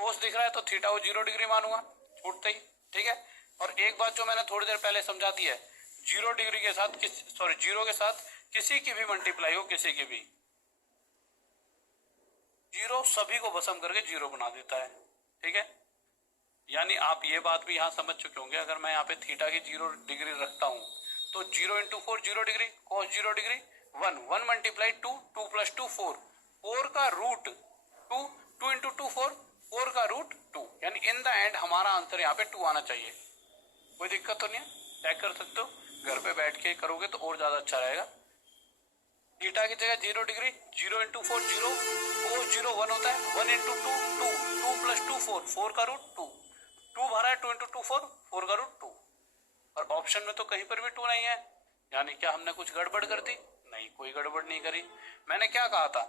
कोस दिख रहा है तो थीटा को 0 डिग्री मानूंगा छूटते ही, ठीक है। और एक बात जो मैंने थोड़ी देर पहले समझा दी है, 0 डिग्री के साथ जीरो के साथ किसी की भी मल्टीप्लाई हो, किसी की भी, जीरो सभी को भस्म करके 0 बना देता है, ठीक है। यानी आप ये बात भी यहाँ समझ चुके होंगे, अगर मैं यहाँ पे थीटा की 0 डिग्री रखता हूँ तो 0 into 4 0 degree, cos 0 degree 1, 1 multiply 2, 2 plus 2 4, 4 का रूट 2, 2 इंटू 2 4, 4 का रूट 2, यानी इन द एंड हमारा आंसर यहाँ पे 2 आना चाहिए। कोई दिक्कत तो नहीं है, चेक कर सकते हो, घर पे बैठ के करोगे तो और ज्यादा अच्छा रहेगा। थीटा की जगह 0 डिग्री, 0 इंटू 4 0, कोस 0 1 होता है, 1 इंटू 2 2, 2 प्लस 2 4, 4 का रूट 2, 2 भरा है 2 इंटू 2 4, 4 का रूट 2। और ऑप्शन में तो कहीं पर भी 2 नहीं है, यानी क्या हमने कुछ गड़बड़ कर दी? नहीं, कोई गड़बड़ नहीं करी। मैंने क्या कहा था,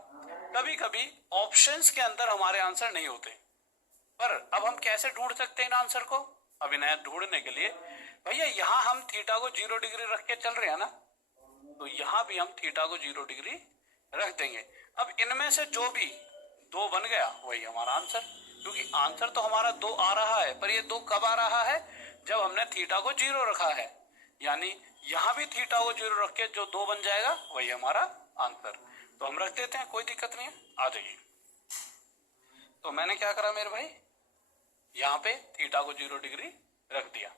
कभी कभी ऑप्शंस के अंदर हमारे आंसर नहीं होते, पर अब हम कैसे ढूंढ सकते हैं इन आंसर को? अब इन्हें ढूंढने के लिए भैया यहाँ हम थीटा को 0 डिग्री रख के चल रहे हैं ना, तो यहाँ भी हम थीटा को 0 डिग्री रख देंगे। अब इनमें से जो भी 2 बन गया वही हमारा आंसर, क्योंकि आंसर तो हमारा 2 आ रहा है, पर ये 2 कब आ रहा है? जब हमने थीटा को 0 रखा है, यानी यहाँ भी थीटा को 0 रख के जो 2 बन जाएगा वही हमारा आंसर। तो हम रख देते हैं, कोई दिक्कत नहीं है, आ जाइए। तो मैंने क्या करा मेरे भाई, यहाँ पे थीटा को 0 डिग्री रख दिया।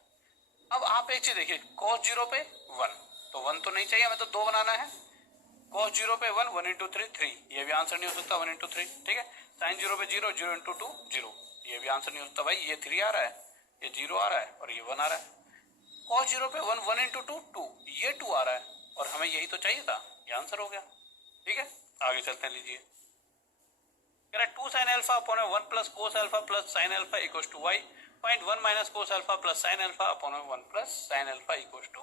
अब आप एक चीज देखिए, cos 0 पे 1, तो 1 तो नहीं चाहिए, हमें तो 2 बनाना है। cos 0 पे 1, 1 इंटू 3 3, ये भी आंसर नहीं हो सकता, 1 इंटू 3, ठीक है। sin 0 पे 0, 0 इंटू 2 0, ये भी आंसर नहीं हो सकता भाई, ये 3 आ रहा है, ये 0 आ रहा है और ये 1 आ रहा है। cos 0 पे 1, 1 इंटू 2 2, ये 2 आ रहा है और हमें यही तो चाहिए था, ये आंसर हो गया, ठीक है। आगे चलते हैं, लीजिए। कह रहा है 2 sin alpha upon 1 plus cos alpha plus sin alpha equals to y, find 1 minus cos alpha plus sin alpha upon 1 plus sin alpha equals to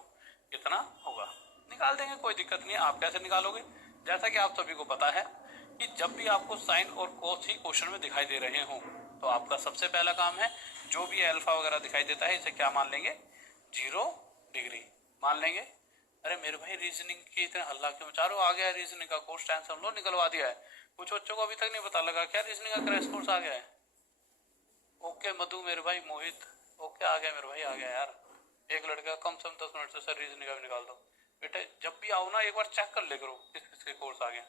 कितना होगा? निकाल देंगे, कोई दिक्कत नहीं है। आप कैसे निकालोगे? जैसा कि आप सभी को पता है कि जब भी आपको साइन और कोस ही क्वेश्चन में दिखाई दे रहे हों, तो आपका सबसे पहला काम है, जो भी अल्फा वगैरह दिखाई देता है इसे क्या मान लेंगे? 0 डिग्री मान लेंगे। अरे मेरे भाई, रीजनिंग की इतने हल्ला क्यों मचा रहे हो? आ गया है रीजनिंग का कोर्स, टेंशन हम लोग निकलवा दिया है। कुछ बच्चों को अभी तक नहीं पता लगा क्या रीजनिंग का क्रैश कोर्स आ गया है? ओके मधु मेरे भाई, मोहित ओके, आ गया मेरे भाई, आ गया यार। एक लड़का कम से कम 10 मिनट से, सर रीजनिंग का भी निकाल दो। बेटे जब भी आओ ना, एक बार चेक कर ले करो किस किसके कोर्स आ गया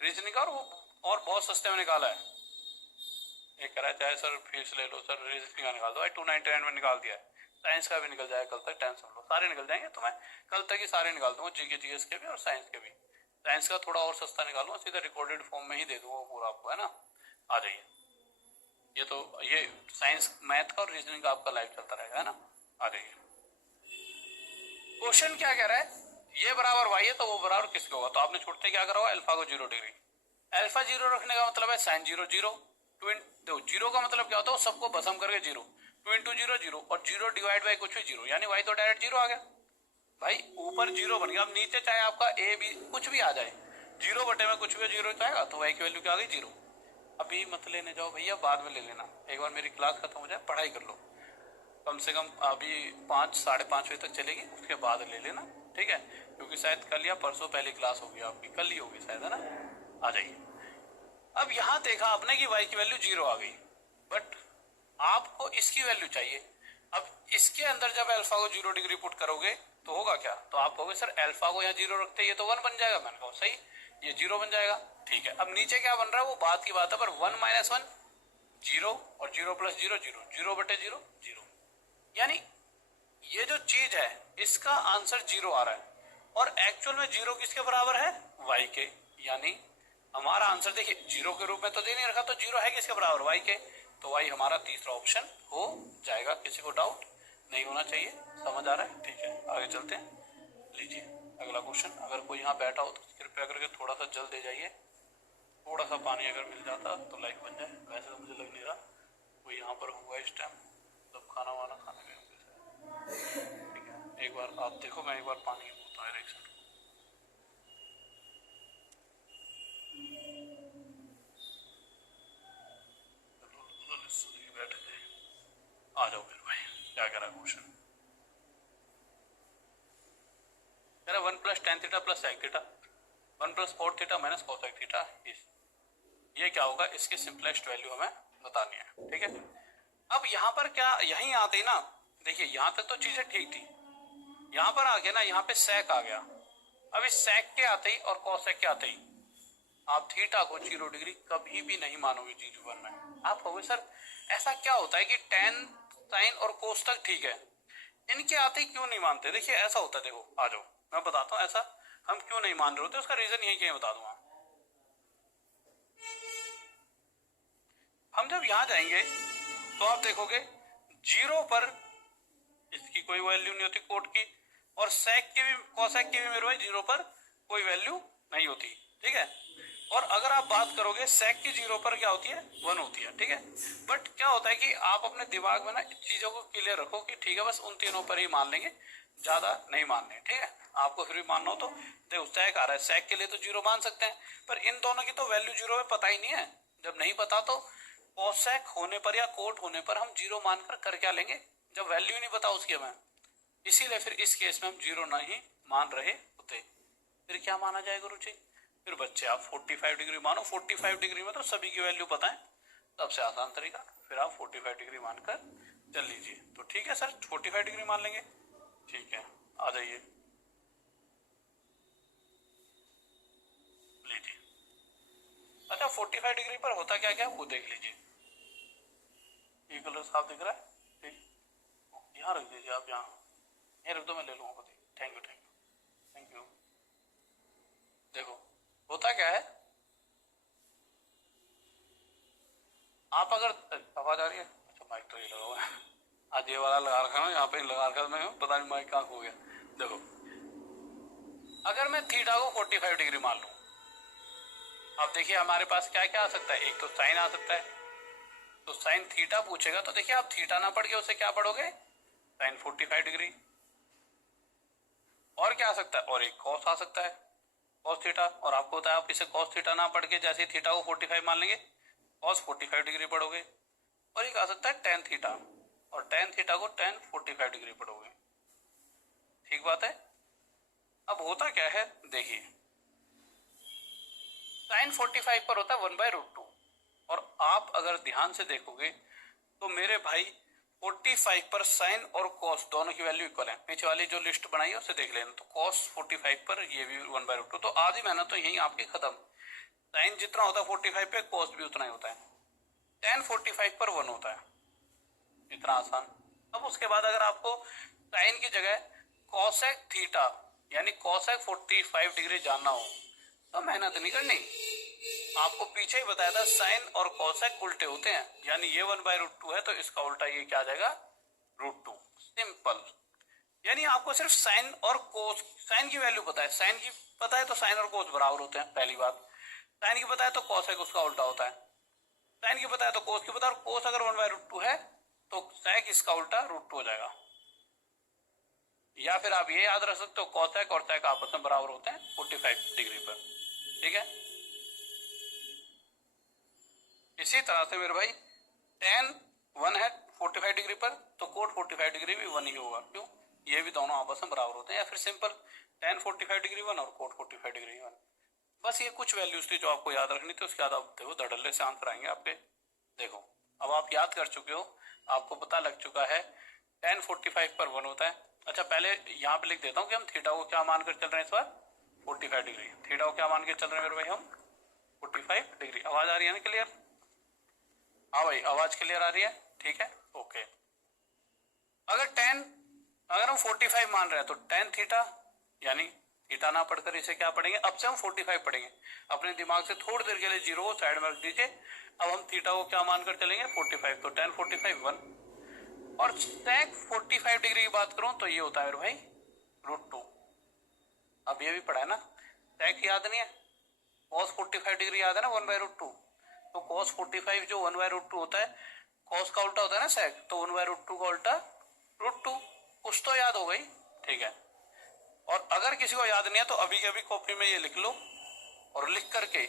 रीजनिंग का, और बहुत सस्ते में निकाला है। एक कह रहा है चाहे सर फीस ले लो, सर रीजनिंग का निकाल दो भाई, 299 में निकाल दिया है। साइंस का भी निकल जाएगा कल तक, टेंशन लो, सारे निकल जाएंगे। तो मैं कल तक ही सारे निकाल दूंगा, जीके जीएस के भी और साइंस के भी। साइंस का थोड़ा और सस्ता निकालूंगा, सीधा रिकॉर्डेड फॉर्म में ही दे दूंगा पूरा आपको, है ना। आ जाइए, ये तो ये साइंस मैथ का और रीजनिंग का आपका लाइव चलता रहेगा, है ना। आ जाइए, क्वेश्चन क्या कह रहा है, ये बराबर वाई है तो वो बराबर किसका होगा? तो आपने छोड़ते क्या करा होगा, अल्फा को 0 डिग्री। अल्फा 0 रखने का मतलब है साइन 0 0, देखो 0 का मतलब क्या होता है, सबको भस्म करके 0, 2 इंटू 0 0, और 0 डिवाइड बाई कुछ भी 0, यानी वाई तो डायरेक्ट 0 आ गया भाई। ऊपर 0 बन गया, अब नीचे चाहे आपका ए बी कुछ भी आ जाए, 0 बटे में कुछ भी 0 जाएगा, तो वाई की वैल्यू क्या आ गई? 0। अभी मत लेने जाओ भैया, बाद में ले लेना, एक बार मेरी क्लास खत्म हो जाए, पढ़ाई कर लो, कम से कम अभी 5 साढ़े 5 बजे तक चलेगी, उसके बाद ले लेना, ठीक है। क्योंकि शायद कल या परसों पहली क्लास होगी आपकी, कल ही होगी शायद, है ना। आ जाइए, अब यहाँ देखा आपने कि y की वैल्यू 0 आ गई, बट आपको इसकी वैल्यू चाहिए। अब इसके अंदर जब अल्फा को 0 डिग्री पुट करोगे तो होगा क्या? तो आप कहोगे सर अल्फा को यहाँ 0 रखते ये तो 1 बन जाएगा। मैंने कहा सही, ये 0 बन जाएगा, ठीक है। अब नीचे क्या बन रहा है वो बात की बात है, पर 1 माइनस 1 0 और 0 प्लस 0 0, 0 बटे 0 0, यानी ये जो चीज है इसका आंसर 0 आ रहा है, और एक्चुअल में 0 किसके बराबर है? y के। यानी हमारा आंसर देखिए 0 के रूप में तो दे नहीं रखा, तो 0 है किसके बराबर? y के, तो y हमारा तीसरा ऑप्शन हो जाएगा। किसी को डाउट नहीं होना चाहिए, समझ आ रहा है? ठीक है, आगे चलते हैं। लीजिए अगला क्वेश्चन। अगर कोई यहाँ बैठा हो तो कृपया करके थोड़ा सा जल्द दे जाइए, थोड़ा सा पानी अगर मिल जाता तो लाइक बन जाए। वैसे तो मुझे लग नहीं रहा कोई यहाँ पर हुआ इस टाइम, सब खाना वाना खाने में होंगे, ठीक है। एक बार आप देखो, मैं एक बार पानी बोलता हूँ, एक सेकंड। आ जाओ फिर भाई, क्या कह रहा क्वेश्चन? कह रहा 1 plus tan theta plus sec theta 1 plus 4 theta minus cosec theta, ये क्या होगा? इसकी सिंपलेस्ट वैल्यू हमें बतानी है, ठीक है। अब यहाँ पर क्या, यहीं आते ना, देखिए यहाँ तक तो चीजें ठीक थी, यहाँ पर आके ना यहाँ पे सेक आ गया। अब इस सेक के आते ही और कॉसेक के आते ही आप थीटा को 0 डिग्री कभी भी नहीं मानोगे G1 में। आप कहोगे सर ऐसा क्या होता है कि टेन साइन और कोस तक ठीक है, इनके आते ही क्यों नहीं मानते? देखिए ऐसा होता है, देखो आ जाओ मैं बताता हूँ ऐसा हम क्यों नहीं मान रहे होते, उसका रीजन यही क्या बता दूंगा। हम जब यहां जाएंगे तो आप देखोगे 0 पर इसकी कोई वैल्यू नहीं होती कोट की, और सेक की भी कोसेक की भी मेरे भाई 0 पर कोई वैल्यू नहीं होती, ठीक है। और अगर आप बात करोगे सेक की 0 पर क्या होती है, 1 होती है, ठीक है। बट क्या होता है कि आप अपने दिमाग में ना चीजों को क्लियर रखो कि ठीक है बस उन तीनों पर ही मान लेंगे, ज्यादा नहीं मानने, ठीक है। आपको फिर भी मानना हो तो देखो सेक आ रहा है, सेक के लिए तो 0 मान सकते हैं, पर इन दोनों की तो वैल्यू 0 में पता ही नहीं है। जब नहीं पता तो कोसेक होने पर या कोट होने पर हम 0 मानकर कर क्या लेंगे, जब वैल्यू नहीं पता उसकी हमें। इसीलिए फिर इस केस में हम 0 नहीं मान रहे होते। फिर क्या माना जाए गुरु जी? फिर बच्चे आप 45 डिग्री मानो, 45 डिग्री में तो सभी की वैल्यू पता है, सबसे आसान तरीका, फिर आप 45 डिग्री मानकर चल लीजिए। तो ठीक है सर 45 डिग्री मान लेंगे, ठीक है आ जाइए लीजिए। अच्छा 45 डिग्री पर होता क्या क्या वो देख लीजिए। ये कलर साफ दिख रहा है, ठीक, यहाँ रख दीजिए आप, यहाँ रख दो मैं ले लूंगा खुद ही। Thank you thank you thank you. देखो होता क्या है, आप अगर आवाज आ रही है, अच्छा माइक तो ये लगा हुआ है, आज ये वाला लगा रखा है यहाँ पे लगा रखा, मैं पता नहीं माइक कहाँ खो गया। देखो अगर मैं थीटा को 45 डिग्री मान लूं, अब देखिए हमारे पास क्या क्या आ सकता है, एक तो साइन आ सकता है, तो साइन थीटा पूछेगा तो देखिए आप थीटा ना पढ़ के उसे क्या पढ़ोगे, साइन 45 डिग्री। और क्या आ सकता है, और एक कॉस आ सकता है, कॉस थीटा, और आपको होता है आप इसे कॉस थीटा ना पढ़ के जैसे थीटा को 45 मान लेंगे कॉस 45 डिग्री पढ़ोगे। और एक आ सकता है टेन थीटा, और टेन थीटा को टेन 45 डिग्री पढ़ोगे, ठीक बात है। अब होता क्या है देखिए, साइन 45 पर होता है 1/√2, और आप अगर ध्यान से देखोगे तो मेरे भाई 45 पर साइन और कॉस दोनों की वैल्यू इक्वल है। पीछे वाली जो लिस्ट बनाई है उसे देख लेना, तो कॉस 45 पर ये भी 1/√2, तो आधी मेहनत तो यही आपकी खत्म। साइन जितना होता है 45 पे कॉस भी उतना ही होता है, टेन 45 पर 1 होता है, इतना आसान। अब उसके बाद अगर आपको साइन की जगह कॉसेक थीटा यानी कॉसेक 45 डिग्री जानना हो तो मेहनत नहीं करनी, आपको पीछे ही बताया था साइन और कॉसेक उल्टे होते हैं, यानी ये 1/√2 है तो इसका उल्टा ये क्या आ जाएगा, √2, सिंपल। यानी आपको सिर्फ साइन और कोस, साइन की वैल्यू पता है, साइन की पता है तो साइन और कोस बराबर होते हैं, पहली बात। साइन की पता है तो कॉसेक उसका उल्टा होता है, साइन की पता है तो कोस की पता है, और कोस अगर 1/√2 है तो सेक इसका उल्टा √2 हो जाएगा। या फिर आप ये याद रख सकते हो कॉसेक और सेक आपस में बराबर होते हैं 45 डिग्री पर, ठीक है। इसी तरह से मेरे भाई टेन 1 है 45 डिग्री पर, तो कोट 45 डिग्री भी 1 ही होगा, क्यों, ये भी दोनों आपस में बराबर होते हैं। या फिर सिंपल टेन 45 डिग्री 1 और कोट 45 डिग्री 1। बस ये कुछ वैल्यूज थी जो आपको याद रखनी थी, उसके बाद आप देखो धड़ल्ले से आंसर आएंगे आपके। देखो अब आप याद कर चुके हो, आपको पता लग चुका है टेन 45 पर 1 होता है। अच्छा पहले यहाँ पे लिख देता हूँ कि हम थीटा को क्या मानकर चल रहे हैं इस बार, 45 डिग्री। थीटा को क्या मान के चल रहे हैं मेरे भाई हम, 45 डिग्री। आवाज आ रही है ना क्लियर? हाँ भाई आवाज क्लियर आ रही है, ठीक है ओके। अगर हम 45 मान रहे हैं तो टेन थीटा, यानी थीटा ना पढ़कर इसे क्या पढ़ेंगे, अब से हम 45 पढ़ेंगे, अपने दिमाग से थोड़ी देर के लिए 0 को साइड में रख दीजिए। अब हम थीटा को क्या मानकर चलेंगे, 45, तो टेन 45 1। और सेक 45 डिग्री की बात करूं तो ये होता है भाई √2। अब ये भी पढ़ा है ना, सेक याद नहीं है, कॉस 45 डिग्री याद है ना 1/√2, तो कॉस 45 जो 1/√2 होता है, कॉस का उल्टा होता है ना सेक, तो 1/√2 का उल्टा √2, कुछ तो याद हो गई, ठीक है। और अगर किसी को याद नहीं है तो अभी के अभी कॉपी में ये लिख लो, और लिख करके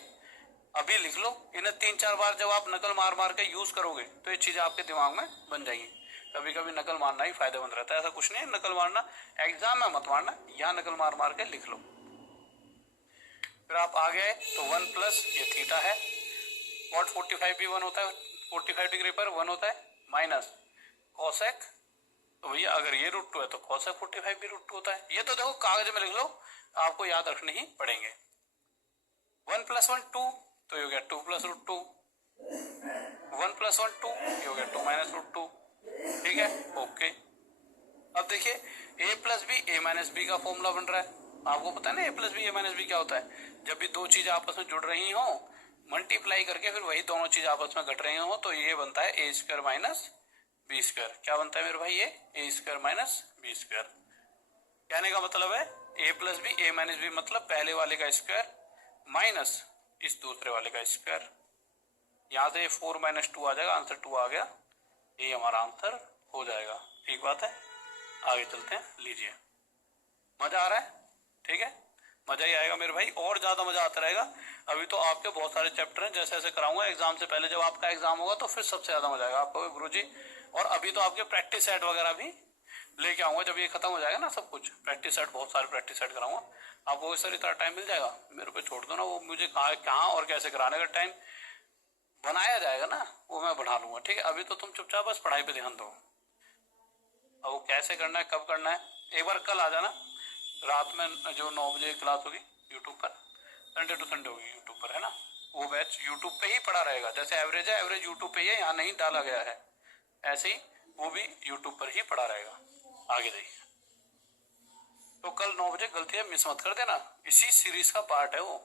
अभी लिख लो, इन्हें 3-4 बार जब आप नकल मार मार के यूज करोगे तो ये चीजें आपके दिमाग में बन जाएंगी। कभी कभी नकल मारना ही फायदेमंद रहता है, ऐसा कुछ नहीं है नकल मारना, एग्जाम में मत मारना, यहाँ नकल मार मार के लिख लो। फिर आप आ गए तो 1 प्लस ये थीटा है, कॉट 45 भी 1 होता है, 45 डिग्री पर 1 होता है माइनस कोसेक, तो भैया अगर ये √2 है तो कोसेक 45 भी √2 होता है। ये तो देखो कागज में लिख लो, आपको याद रखने ही पड़ेंगे। 1 + 1 2, तो ये हो गया 2 + √2, 1 + 1 2, ये हो गया 2 - √2, ठीक है ओके। अब देखिए a + b a - b का फॉर्मूला बन रहा है, आपको पता है ना a + b a - b क्या होता है। जब भी दो चीजें आपस में जुड़ रही हो, मल्टीप्लाई करके फिर वही दोनों चीज आपस में घट रही हो, तो ये बनता है a² - b²। क्या बनता है मेरे भाई, ये a² - b²। कहने का मतलब है a + b a - b मतलब पहले वाले का स्क्वायर माइनस इस दूसरे वाले का स्क्वायर। यहाँ से 4 - 2 आ जाएगा, आंसर 2 आ गया, ये हमारा आंसर हो जाएगा। ठीक बात है, आगे चलते हैं। लीजिए, मजा आ रहा है, ठीक है, मजा ही आएगा मेरे भाई, और ज्यादा मजा आता रहेगा। अभी तो आपके बहुत सारे चैप्टर हैं, जैसे जैसे कराऊंगा एग्जाम से पहले, जब आपका एग्जाम होगा तो फिर सबसे ज्यादा मजा आएगा आपको गुरुजी। और अभी तो आपके प्रैक्टिस सेट वगैरह भी लेके आऊंगा, जब ये खत्म हो जाएगा ना सब कुछ, प्रैक्टिस सेट, बहुत सारे प्रैक्टिस सेट कराऊंगा आपको। सर इतना टाइम मिल जाएगा, मेरे पे छोड़ दो ना, वो मुझे कहाँ और कैसे कराने का टाइम बनाया जाएगा ना, वो मैं बढ़ा लूंगा, ठीक है। अभी तो तुम चुपचाप बस पढ़ाई पे ध्यान दो। अब वो कैसे करना है, कब करना है, एक बार कल आ जाना रात में, जो 9 बजे क्लास होगी यूट्यूब पर, संडे टू संडे होगी यूट्यूब पर, है ना। वो बैच यूट्यूब पे ही पढ़ा रहेगा, जैसे एवरेज है, एवरेज यूट्यूब पे ही है, यहाँ नहीं डाला गया है, ऐसे ही वो भी यूट्यूब पर ही पढ़ा रहेगा। आगे देखिए, तो कल 9 बजे गलती मिस मत कर देना, इसी सीरीज का पार्ट है वो।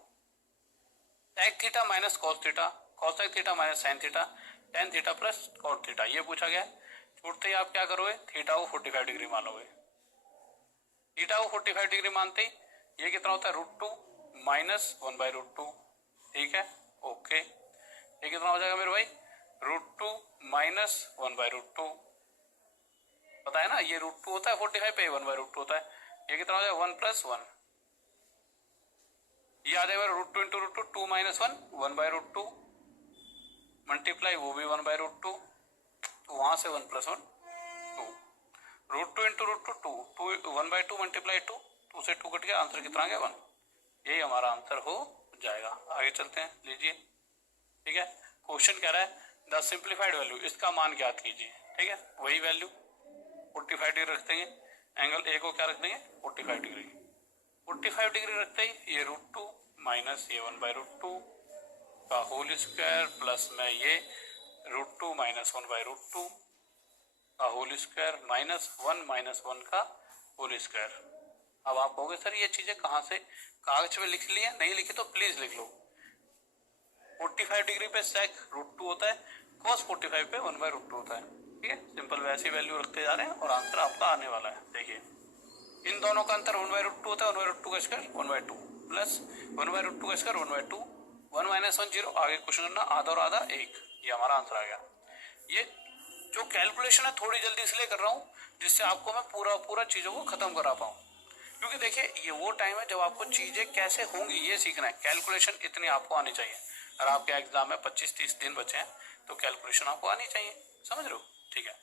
sec theta minus cos theta, cosec theta minus sin theta, tan theta plus cot theta, ये पूछा गया। छूटते ही आप क्या करोगे, थीटा को 45 डिग्री मानोगे। थीटा को 45 डिग्री मानते ही ये कितना होता है, √2 माइनस 1/√2, ठीक है ओके। ये कितना हो जाएगा मेरे भाई, √2 माइनस 1/√2, पता है ना, ये √2 होता है 45 पे, 1/√2 होता है। ये कितना हो जाएगा, 1 + 1, ये आ जाएगा √2 × √2, 2 - 1 1/√2, मल्टीप्लाई वो भी 1/√2, तो वहां से 1 + 1 2, √2 × √2 2, 1/2 मल्टीप्लाई 2, 2 से 2 कट गया, आंसर कितना आ गया 1, यही हमारा आंसर हो जाएगा। आगे चलते हैं, लीजिए, ठीक है। क्वेश्चन कह रहा है द सिंप्लीफाइड वैल्यू, इसका मान ज्ञात कीजिए, ठीक है। वही वैल्यू 45 डिग्री रख देंगे, एंगल ए को क्या रख देंगे, 45 डिग्री। 45 डिग्री रखते ही ये √2 माइनस ये 1/√2 का होल स्क्वायर प्लस में ये √2 माइनस 1/√2 का होल स्क्वायर माइनस 1 का होल स्क्वायर। अब आप कहोगे सर ये चीजें कहाँ से कागज में लिख ली है, नहीं लिखी तो प्लीज लिख लो। 45 डिग्री पे sec √2 होता है, cos 45 पे 1/√2 होता है, ठीक है। सिंपल वैसी वैल्यू रखते जा रहे हैं और आंसर आपका आने वाला है। देखिए इन दोनों का अंतर 1/√2 होता है, 1/√2 का स्क्वायर 1/2 प्लस 1/√2 का स्क्वायर 1/2, 1 - 1 0, आगे क्वेश्चन करना आधा और आधा 1, ये हमारा आंसर आ गया। ये जो कैलकुलेशन है थोड़ी जल्दी इसलिए कर रहा हूँ जिससे आपको मैं पूरा चीजों को खत्म करा पाऊँ, क्योंकि देखिए ये वो टाइम है जब आपको चीजें कैसे होंगी ये सीखना है। कैलकुलेशन इतनी आपको आनी चाहिए, अगर आपके एग्जाम में 25-30 दिन बचे हैं तो कैलकुलेशन आपको आनी चाहिए, समझ रहे हो, ठीक है।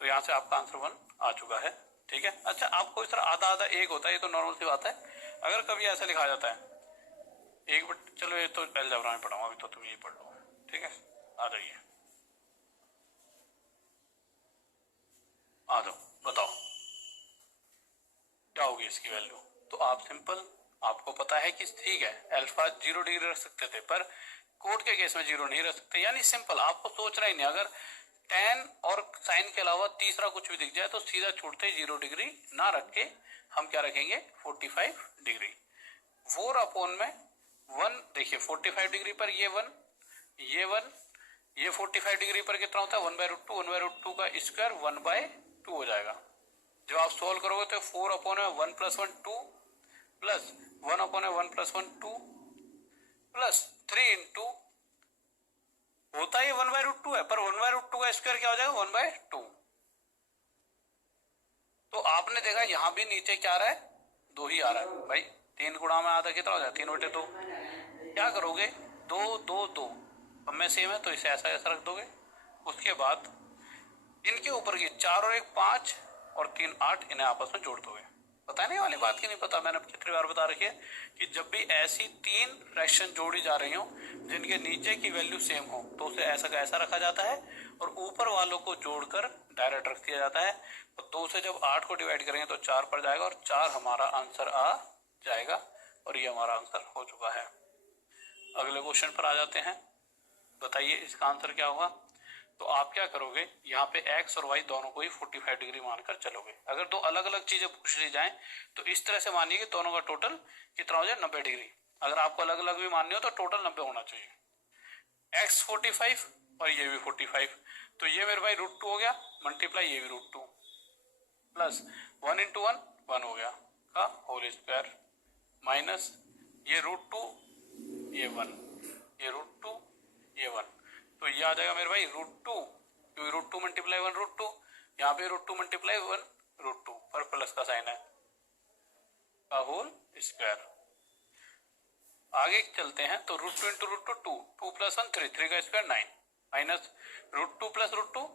तो यहाँ से आपका आंसर 1 आ चुका है, ठीक है। अच्छा आपको इस तरह आधा आधा 1 होता है, ये तो नॉर्मल सी बात है। अगर कभी ऐसा लिखा जाता है एक बट, चलो ये तो अलजेब्रा में पढ़ाऊंगा, अभी तो तुम ये पढ़ लो, ठीक है। आ जाइए, आ जाओ, बताओ क्या होगी इसकी वैल्यू। तो आप सिंपल, आपको पता है कि ठीक है अल्फा 0 डिग्री रख सकते थे, पर कोट के केस में 0 नहीं रख सकते, यानी सिंपल आपको सोचना ही नहीं। अगर tan और sin के अलावा तीसरा कुछ भी दिख जाए तो सीधा छूटते 0 डिग्री ना रख के हम क्या रखेंगे, 45 डिग्री। 4 में 1, देखिए 45 डिग्री पर ये 1, ये 1, ये 45 डिग्री पर कितना होता है 1/√2, 1/√2 का स्क्वायर 1/2 हो जाएगा। जब आप सोल्व करोगे तो 4 में 1 + 1 2 प्लस 1 में 1 + 1 2 प्लस 3 इंटू, होता ही 1/√2 है, पर 1/√2 का स्क्वायर क्या हो जाएगा 1/2। तो आपने देखा यहाँ भी नीचे क्या आ रहा है, 2 ही आ रहा है भाई, 3 गुणा में आधा कितना हो जाएगा 3/2। क्या करोगे, 2 2 2, अब मैं सेम है तो इसे ऐसा ऐसा रख दोगे। उसके बाद इनके ऊपर की 4 और 1 5 और 3 8, इन्हें आपस में जोड़ दोगे, पता नहीं वाली बात की नहीं पता, मैंने कितनी बार बता रखी है कि जब भी ऐसी 3 फ्रैक्शन जोड़ी जा रही हो जिनके नीचे की वैल्यू सेम हो तो उसे ऐसा का ऐसा रखा जाता है और ऊपर वालों को जोड़कर डायरेक्ट रख दिया जाता है। तो 2 से जब 8 को डिवाइड करेंगे तो 4 पर जाएगा और 4 हमारा आंसर आ जाएगा और ये हमारा आंसर हो चुका है। अगले क्वेश्चन पर आ जाते हैं। बताइए इसका आंसर क्या होगा। तो आप क्या करोगे, यहाँ पे x और y दोनों को ही 45 डिग्री मानकर चलोगे। अगर 2 अलग अलग चीजें पूछ ली जाएं तो इस तरह से मानिए कि दोनों का टोटल कितना हो जाए 90 डिग्री। अगर आपको अलग अलग भी माननी हो तो टोटल 90 होना चाहिए। x 45 और ये भी 45, तो ये मेरे भाई √2 हो गया, मल्टीप्लाई ये भी √2 प्लस 1 × 1 1 हो गया का होल स्क्वायर माइनस ये √2 ये 1 ये √2 ये 1, तो ये आ जाएगा मेरे भाई √2, क्योंकि √2 मल्टीप्लाई 1 √2, यहाँ पे √2 मल्टीप्लाई 1 √2 पर प्लस का साइन है का होल स्क्वायर। आगे चलते हैं तो √2 × √2 2, 2 + 1 3, 3 का स्क्वायर 9 माइनस √2 + √2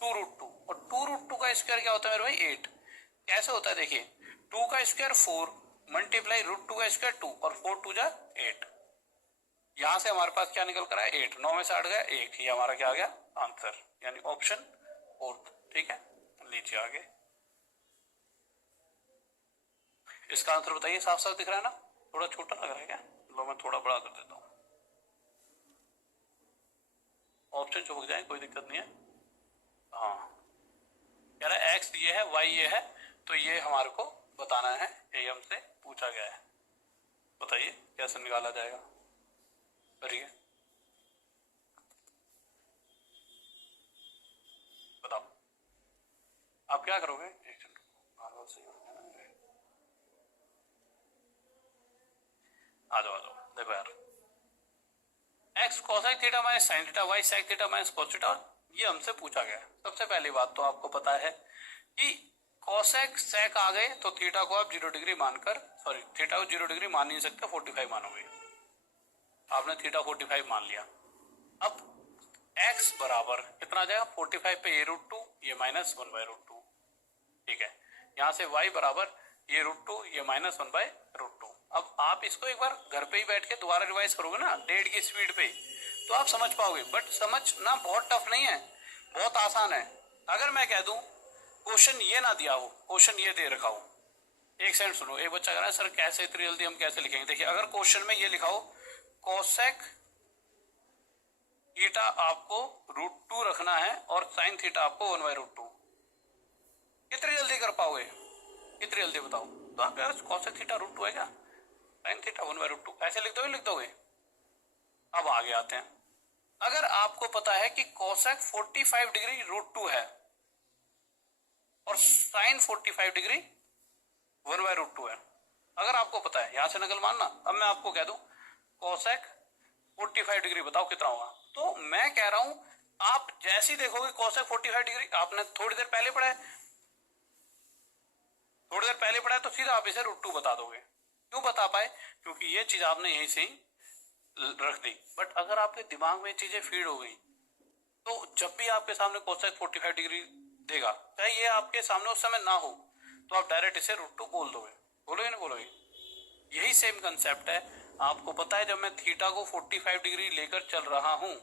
2 √2 और 2 √2 का स्क्वायर क्या होता है मेरे भाई 8। कैसे होता है देखिए, 2 का स्क्वायर 4 मल्टीप्लाई √2 का स्क्वायर 2 और 4 2 जा 8। यहां से हमारे पास क्या निकल कर आया 8, 9 में से 8 गया 1, ये हमारा क्या आ गया आंसर, यानी ऑप्शन 4। ठीक है, लीजिए आगे इसका आंसर बताइए। साफ साफ दिख रहा है ना, थोड़ा छोटा लग रहा है क्या? लो मैं थोड़ा बड़ा कर देता हूँ, ऑप्शन चुक जाए कोई दिक्कत नहीं है। हाँ कह रहा है एक्स ये है वाई ये है, तो ये हमारे को बताना है, यही हमसे पूछा गया है। बताइए कैसे निकाला जाएगा, करिए बताओ आप क्या करोगे। एक आ जाओ देखो यार, X cosec theta minus sine theta Y sec theta minus cos theta, ये हमसे पूछा गया है। सबसे पहली बात तो आपको पता है कि कोसेक सेक आ गए तो थीटा को आप 0 डिग्री मानकर, सॉरी थीटा को 0 डिग्री मान नहीं सकते, 45 मानोगे। आपने थीटा 45 मान लिया। अब x बराबर कितना आ जाएगा 45 पे ये √2 ये -1/√2। ठीक है, यहां से y बराबर ये √2 ये -1/√2। अब आप इसको एक बार घर पे ही बैठ के दोबारा रिवाइज करोगे ना 1.5 की स्पीड पे, तो आप समझ पाओगे। बट समझना बहुत टफ नहीं है, बहुत आसान है। अगर मैं कह दूं क्वेश्चन ये ना दिया हो, क्वेश्चन ये दे रखा हो, एक सेकंड सुनो, एक बच्चा कह रहा है सर कैसे इतनी जल्दी हम कैसे लिखेंगे। देखिए अगर क्वेश्चन में ये लिखा हो कोसेक थीटा आपको √2 रखना है और साइन थीटा आपको 1/√2, कितनी जल्दी कर पाओगे, कितनी जल्दी बताओ। तो आप यार कोसेक थीटा √2 है क्या, साइन थीटा 1/√2 ऐसे लिख दोगे। अब आगे आते हैं, अगर आपको पता है कि कोसेक 45 डिग्री √2 है और साइन 45 डिग्री 1/√2 है, अगर आपको पता है, यहां से नकल मानना। अब मैं आपको कह दूं कोसेक 45 डिग्री बताओ कितना होगा, तो मैं कह रहा हूं आप जैसे ही देखोगे कोसेक 45 डिग्री, आपने थोड़ी देर पहले पढ़ा है, थोड़ी देर पहले पढ़ा है, तो सीधा आप इसे √2 बता दोगे। क्यों बता पाए, क्योंकि ये चीज आपने यहीं से ही रख दी। बट अगर आपके दिमाग में चीजें फीड हो गई तो जब भी आपके सामने कोसेक 45 डिग्री देगा, चाहे ये आपके सामने उस समय ना हो, तो आप डायरेक्ट इसे √2 बोल दोगे। बोलोगे ना बोलोगे, यही सेम कंसेप्ट है। आपको पता है जब मैं थीटा को 45 डिग्री लेकर चल रहा हूं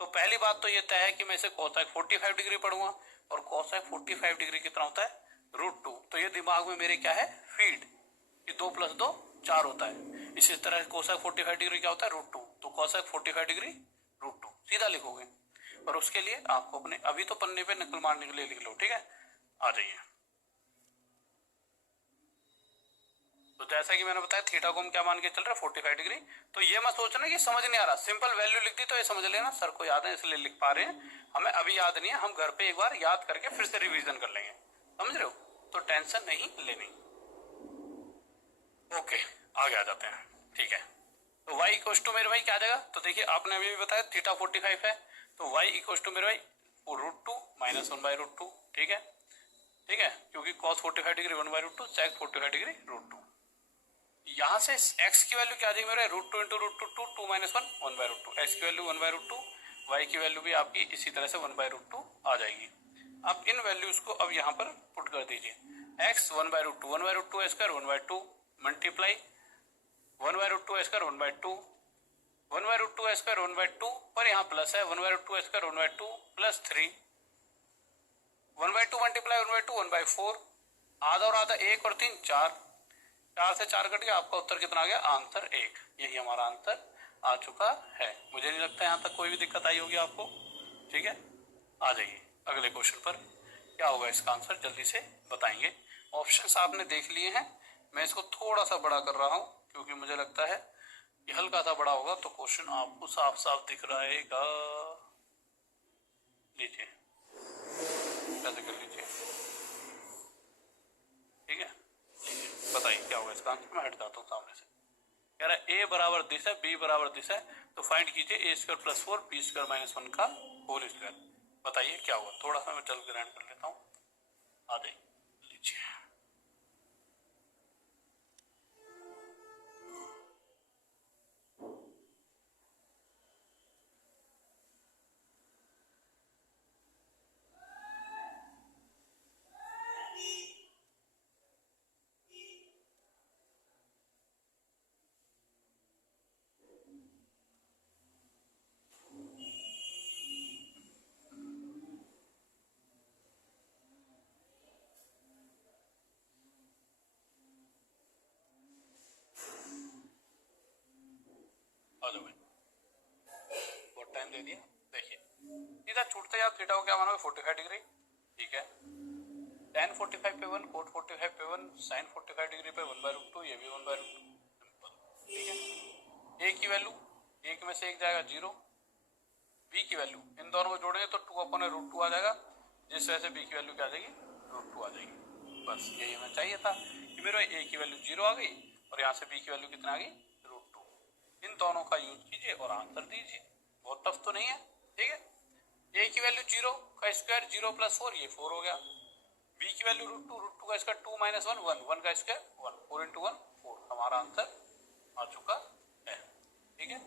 तो पहली बात तो ये तय है कि मैं इसे कोसेक 45 डिग्री पढ़ूंगा, और कोसेक 45 डिग्री कितना होता है √2। तो ये दिमाग में मेरे क्या है फीड, कि 2 + 2 4 होता है। इसी तरह कोसेक 45 डिग्री क्या होता है √2, तो कोसेक 45 डिग्री √2 सीधा लिखोगे। और उसके लिए आपको अपने अभी तो पन्ने पे नकल मारने के लिए लिख लो, ठीक है। आ जाइए, तो जैसा कि मैंने बताया थीटा को हम क्या मान के चल रहे हैं 45 डिग्री। तो ये मत सोचना कि समझ नहीं आ रहा, सिंपल वैल्यू लिख दी तो ये समझ लेना सर को याद है इसलिए लिख पा रहे हैं, हमें अभी याद नहीं है, हम घर पे एक बार याद करके फिर से रिवीजन कर लेंगे, समझ रहे हो, तो टेंशन नहीं लेनी। ओके आगे आ जाते हैं, ठीक है। तो y इक्वल टू मेरे भाई क्या आ जाएगा, तो देखिए आपने अभी भी बताया थीटा 45 है, तो y इक्वल टू मेरे भाई √2 -1/√2, ठीक है, ठीक है, क्योंकि cos 45 डिग्री 1/√2 sec 45 डिग्री √2। यहां से x की वैल्यू क्या आ जाएगी मेरे √2 × √2 2 - 1 1/√2, x की वैल्यू 1/√2, y की वैल्यू भी आपकी इसी तरह से 1/√2 आ जाएगी। अब इन वैल्यूज को अब यहाँ पर पुट कर दीजिए। X 1/√2, 1/√2 square 1/2 multiply 1/√2 square 1/2, 1/√2 square 1/2 पर यहाँ प्लस है 1/√2 स्क्वायर 1/2 प्लस 3, 1/2 मल्टीप्लाई 1/2 1/4, आधा और आधा 1 और 3 4, 4 से 4 कट गया, आपका उत्तर कितना आ गया? आंसर 1। यही हमारा आंसर आ चुका है। मुझे नहीं लगता यहाँ तक कोई भी दिक्कत आई होगी आपको। ठीक है, आ जाइए अगले क्वेश्चन पर। क्या होगा इसका आंसर जल्दी से बताएंगे। ऑप्शंस आपने देख लिए हैं, मैं इसको थोड़ा सा बड़ा कर रहा हूं क्योंकि मुझे लगता है कि हल्का सा बड़ा होगा तो क्वेश्चन आपको साफ साफ दिख रहेगा। लीजिए ऐसे कर लीजिए, ठीक है। लीजिए बताइए क्या होगा इसका आंसर। मैं हट जाता हूँ सामने से। कह रहा है ए बराबर दिस है, बी बराबर दिस है, तो फाइंड कीजिए A square plus 4 B square minus 1 का होल स्क्वायर। बताइए क्या होगा। थोड़ा सा मैं जल्द ग्राइंड कर लेता हूँ। आ जाइए लीजिए। बहुत टाइम दे दिया। देखिए सीधा छूटते आप थीटा को क्या मानोगे? 45 डिग्री। ठीक है, tan 45 पे 1, cot 45 पे 1, sin 45 डिग्री पे 1/√2, ये भी 1/√2। सिंपल। ठीक है, ए की वैल्यू एक में से एक जाएगा 0, बी की वैल्यू इन दोनों को जोड़ेंगे तो 2/√2 आ जाएगा, जिस वजह से बी की वैल्यू क्या आ जाएगी? √2 आ जाएगी। बस यही हमें चाहिए था कि मेरे ए की वैल्यू 0 आ गई और यहाँ से बी की वैल्यू कितना आ गई? √2। इन दोनों का यूज कीजिए और आंसर दीजिए। बहुत टफ तो नहीं है। ठीक है, ए की वैल्यू 0 का स्क्वायर 0 प्लस 4, ये 4 हो गया। बी की वैल्यू √2, √2 का स्क्वायर 2 माइनस 1 1, 1 का स्क्वायर 1, 4 इंटू 1 4। हमारा आंसर आ चुका है। ठीक है,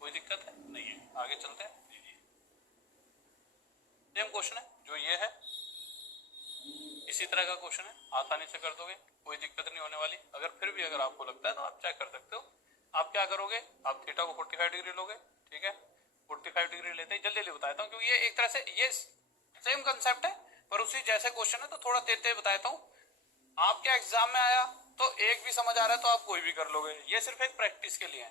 कोई दिक्कत है नहीं है। आगे चलते हैं। सेम क्वेश्चन है जो ये है, इसी तरह का क्वेश्चन है, आसानी से कर दोगे, कोई दिक्कत नहीं होने वाली। अगर फिर भी अगर आपको लगता है तो आप चेक कर सकते हो। आप क्या करोगे? आप थीटा को 45 डिग्री लोगे। ठीक है, 45 डिग्री लेते ही जल्दी जल्दी बताता हूँ क्योंकि ये एक तरह से ये सेम कंसेप्ट है पर उसी जैसे क्वेश्चन है तो थोड़ा तेज बताता हूँ। आपके एग्जाम में आया तो एक भी समझ आ रहा है तो आप कोई भी कर लोगे। ये सिर्फ एक प्रैक्टिस के लिए है।